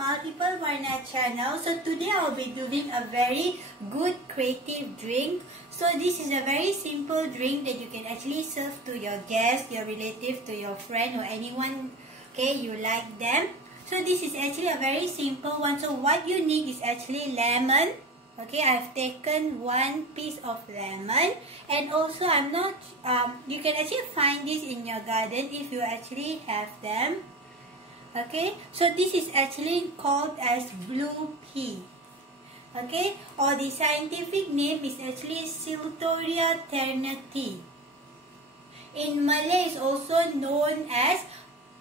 Multiple Varna channel. So today I will be doing a very good creative drink. So this is a very simple drink that you can actually serve to your guests, your relative, to your friend or anyone, okay, you like them. So this is actually a very simple one. So what you need is actually lemon. Okay, I've taken one piece of lemon, and also you can actually find this in your garden if you actually have them. Okay, so this is actually called as blue pea. Okay, or the scientific name is actually Siltoria ternate. In Malay, it's also known as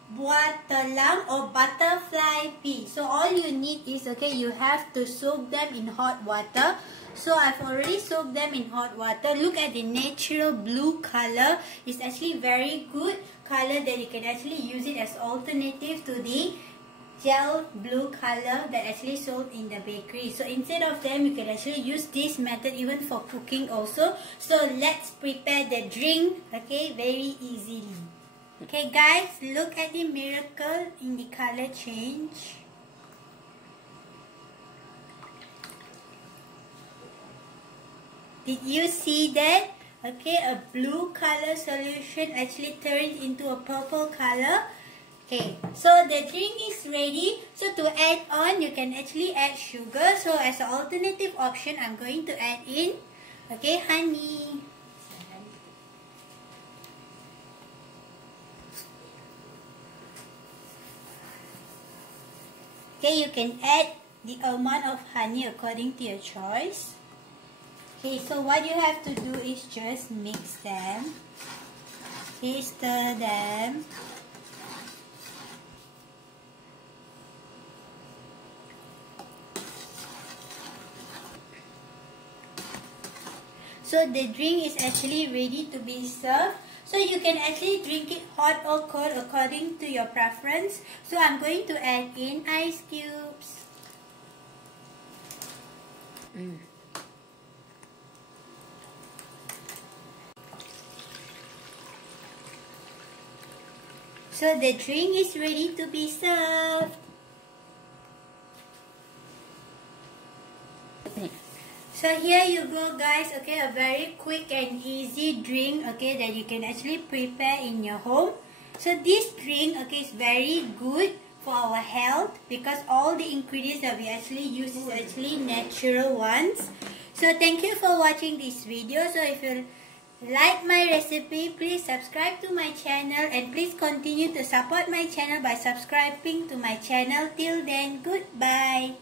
buah telang or butterfly pea. So all you need is, okay, you have to soak them in hot water. So I've already soaked them in hot water. Look at the natural blue color. It's actually very good color that you can actually use it as alternative to the gel blue color that actually sold in the bakery. So instead of them, you can actually use this method even for cooking also. So let's prepare the drink, okay, very easily. Okay guys, look at the miracle in the color change. Did you see that? Okay, a blue color solution actually turned into a purple color. Okay, so the drink is ready. So to add on, you can actually add sugar. So as an alternative option, I'm going to add in, okay, honey. Okay, you can add the amount of honey according to your choice. Okay, so what you have to do is just mix them. Okay, stir them. So the drink is actually ready to be served. So you can actually drink it hot or cold according to your preference. So I'm going to add in ice cubes. So the drink is ready to be served. So here you go guys, okay, a very quick and easy drink, okay, that you can actually prepare in your home. So this drink, okay, is very good for our health because all the ingredients that we actually use is actually natural ones. So thank you for watching this video. So if you like my recipe, please subscribe to my channel and please continue to support my channel by subscribing to my channel. Till then, goodbye.